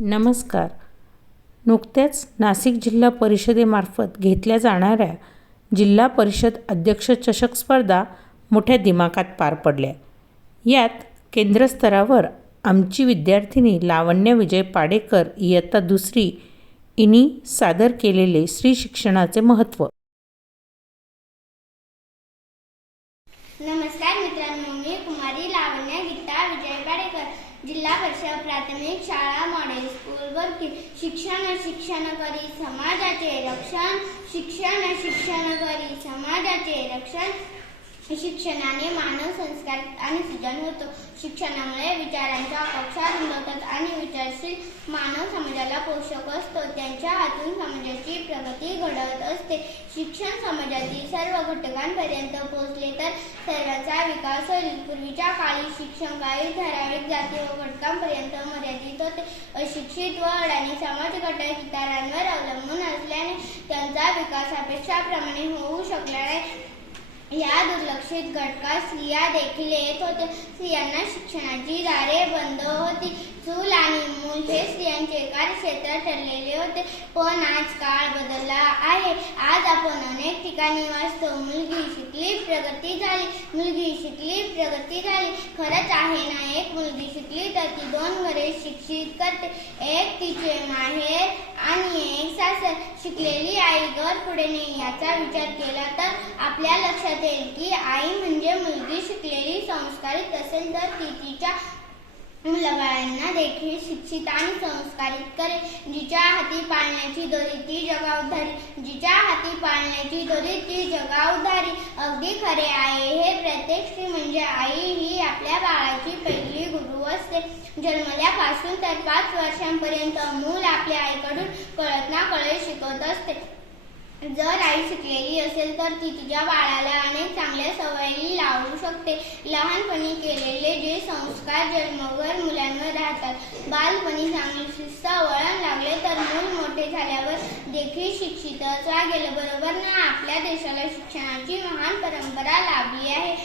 नमस्कार. नुकत्याच नाशिक जिल्हा परिषदेमार्फत घेतल्या जाणाऱ्या जिल्हा परिषद अध्यक्ष चषक स्पर्धा मोठ्या दिमाखात पार पडल्या. यात केंद्रस्तरावर आमची विद्यार्थिनी लावण्य विजय पाडेकर इयत्ता दुसरी इनी सादर केलेले स्त्री शिक्षणाचे महत्त्व. नमस्कार मित्रांनो मी कुमारी लावण्य गीता विजय पाडेकर जिल्हा परिषद प्राथमिक शाळा मॉडेल स्कूल वर शिक्षण शिक्षण करी समाजाचे रक्षण शिक्षण शिक्षण करी समाजाचे रक्षण शिक्षणाने मानव संस्कार आणि सृजन होतो. शिक्षणामुळे विचारांच्या अपेक्षा रुंदवतात आणि विचारशील मानव समाजाला पोषक असतो. त्यांच्या हातून समाजाची प्रगती घडत असते. शिक्षण समाजातील सर्व घटकांपर्यंत पोहोचले तर सर्वांचा विकास होईल. पूर्वीच्या काळी शिक्षण काही ठराविक जाती व घटकांपर्यंत मर्यादित होते. अशिक्षित व अडाणी समाज घटक इतरांवर अवलंबून असल्याने त्यांचा विकास अपेक्षाप्रमाणे होऊ शकला नाही. या दुर्लक्षित घटकात स्त्रिया देखील येत होते. स्त्रियांना शिक्षणाची दारे बंद होती चूल आणि मूल हे स्त्रियांचे कार्यक्षेत्र ठरलेले होते. पण आज काळ बदलला आहे. आज आपण अनेक ठिकाणी वाचतो. मुलगी शिकली प्रगती झाली. मुलगी शिकली प्रगती झाली. खरंच आहे ना एक मुलगी शिकली तर ती दोन घरे शिक्षित करते. एक तिचे माहेर आणि एक सासर. शिकलेली आई घर पुढे नाही याचा विचार केला तर आपल्या लक्षात येईल की आई म्हणजे मुलगी. शिकलेली संस्कारित असेल तर ती तिच्या मुलाबाळांना देखील शिक्षित आणि संस्कारित करेल. जिच्या हाती पाळण्याची दोरी ती जगावधारी जिच्या हाती पाळण्याची दोरी ती जगावधारी अगदी खरे आहे. हे प्रत्येक स्त्री म्हणजे आई ही आपल्या बाळाची पहिली गुरु असते. जन्मल्यापासून तर पाच वर्षांपर्यंत मूल आपल्या आईकडून कळत ना कळत शिकत असते. जर आई शिकलेली असेल तर ती तुझ्या बाळाला अनेक चांगल्या सवयी लावू शकते. लहानपणी केलेले जे संस्कार जन्मभर मुलांवर राहतात. बालपणी चांगली शिस्त वळण लागले तर मूल मोठे झाल्यावर देखील शिक्षितच वागेल. बरोबर ना? आपल्या देशाला शिक्षणाची महान परंपरा लाभली आहे.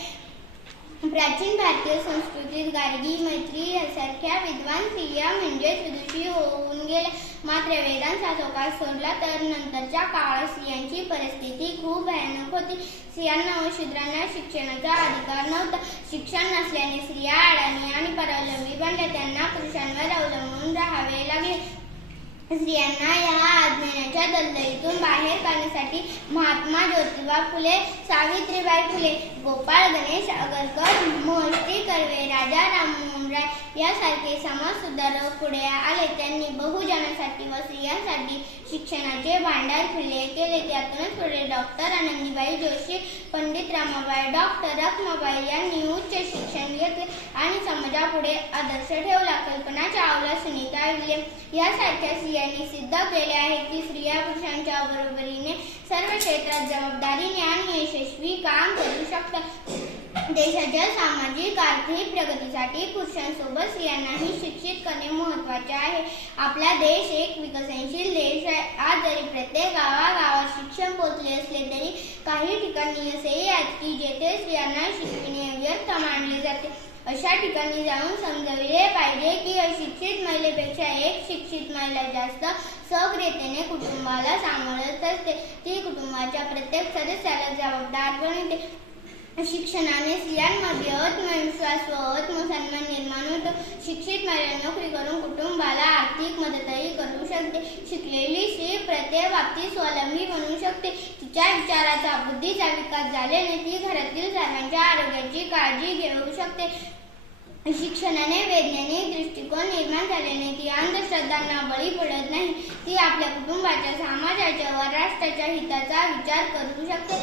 प्राचीन भारतीय संस्कृतीत गार्गी मैत्री यासारख्या विद्वान स्त्रिया म्हणजे विदुषी होऊन गेल्या. मात्र वेदांचा चौकात सोडला तर नंतरच्या काळात स्त्रियांची परिस्थिती खूप भयानक होती. स्त्रियांना व शूद्रांना शिक्षणाचा अधिकार नव्हता. शिक्षण नसल्याने स्त्रिया अडाणी आणि परावलंबी बनल्या. त्यांना पुरुषांवर अवलंबून राहावे लागले. स्त्रियांना या अज्ञानाच्या दलदलीतून बाहेर काढण्यासाठी महात्मा ज्योतिबा फुले सावित्रीबाई फुले गोपाळ गणेश आगरकर मोहष्टी कर्वे राजा राममोहन राय यासारखे समाज सुधारक पुढे आले. त्यांनी बहुजनासाठी व स्त्रियांसाठी शिक्षणाचे भांडार खुले केले. त्यातूनच पुढे डॉक्टर आनंदीबाई जोशी पंडित रामाबाई डॉक्टर रखमाबाई यांनी उच्च शिक्षण घेतले आणि समाजापुढे आदर्श ठेवला. कल्पना चावला सुनीता विल्यम यासारख्या स्त्रियांनी सिद्ध केले आहे. की स्त्रिया पुरुषांच्या बरोबरीने सर्व क्षेत्रात जबाबदारीने आणि यशस्वी काम करू शकतात. देशाच्या सामाजिक आर्थिक प्रगतीसाठी पुरुषांसोबत स्त्रियांनाही शिक्षित करणे महत्त्वाचे आहे. आपला देश एक विकसनशील देश आहे. आज जरी प्रत्येक गावागावात शिक्षण पोहोचले असले तरी काही ठिकाणी असेही आहेत की जेथे स्त्रियांना शिकविणे व्यर्थ कमांडले जाते. अशा ठिकाणी जाऊन समजविले पाहिजे की अशिक्षित महिलेपेक्षा एक शिक्षित महिला जास्त सक्रियतेने कुटुंबाला सांभाळत असते. ती कुटुंबाच्या प्रत्येक सदस्याला जबाबदार बनते शिक्षणाने स्त्रियांमध्ये आत्मविश्वास व आत्मसन्मान निर्माण होतो. शिक्षित महिला नोकरी करून कुटुंबाला आर्थिक शिकलेली स्त्री प्रत्येक बाबतीत स्वावलंबी बनू शकते. तिच्या विचाराचा बुद्धीचा विकास झाल्याने ती घरातील सर्वांच्या आरोग्याची काळजी घेऊ शकते. शिक्षणाने वैज्ञानिक दृष्टिकोन निर्माण झाल्याने ती अंधश्रद्धांना बळी पडत नाही. ती आपल्या कुटुंबाच्या समाजाच्या व राष्ट्राच्या हिताचा विचार करू शकते.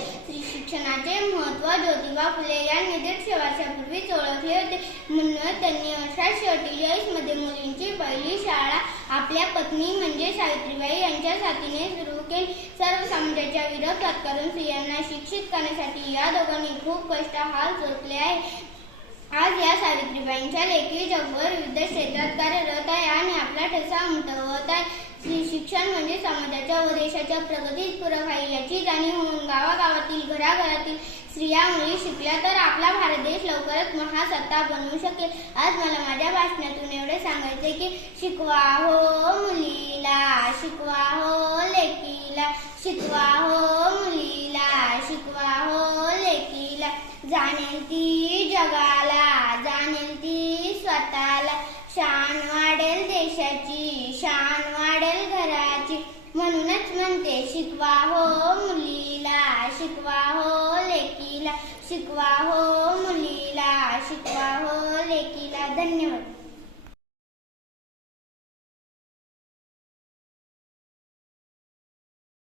शिक्षणाचे महत्त्व ज्योतिबा फुले यांनी दीडशे वर्षापूर्वीच ओळखले होते. म्हणून त्यांनी अठराशे अठ्ठेचाळीसमध्ये मुलींची पहिली शाळा आपल्या पत्नी म्हणजे सावित्रीबाई यांच्या साथीने सुरू केली. सर्व समाजाच्या विरोधात करून स्त्रियांना शिक्षित करण्यासाठी या दोघांनी खूप कष्ट हाल सोसले आहे आज या सावित्रीबाईंच्या लेखी जगभर विविध क्षेत्रात कार्यरत आहे आणि आपला ठसा उमटवत आहे. श्री शिक्षण म्हणजे समाजाच्या व देशाच्या प्रगतीत पूरक आहे याची जाणीव होऊन गावागावातील घराघरातील स्त्रिया मुली शिकल्या तर आपला भारत देश लवकरच महासत्ता बनवू शकेल. आज मला माझ्या भाषणातून एवढे सांगायचे की शिकवा हो मुलीला शिकवा हो लेकीला शिकवा हो मुलीला शिकवा हो लेकीला जाणेल ती जगाला जाणेल ती स्वतःला शान वाढेल देशाची शान म्हणूनच म्हणते शिकवा हो मुलीला शिकवा हो लेकीला शिकवा हो मुलीला शिकवा हो लेकीला. धन्यवाद.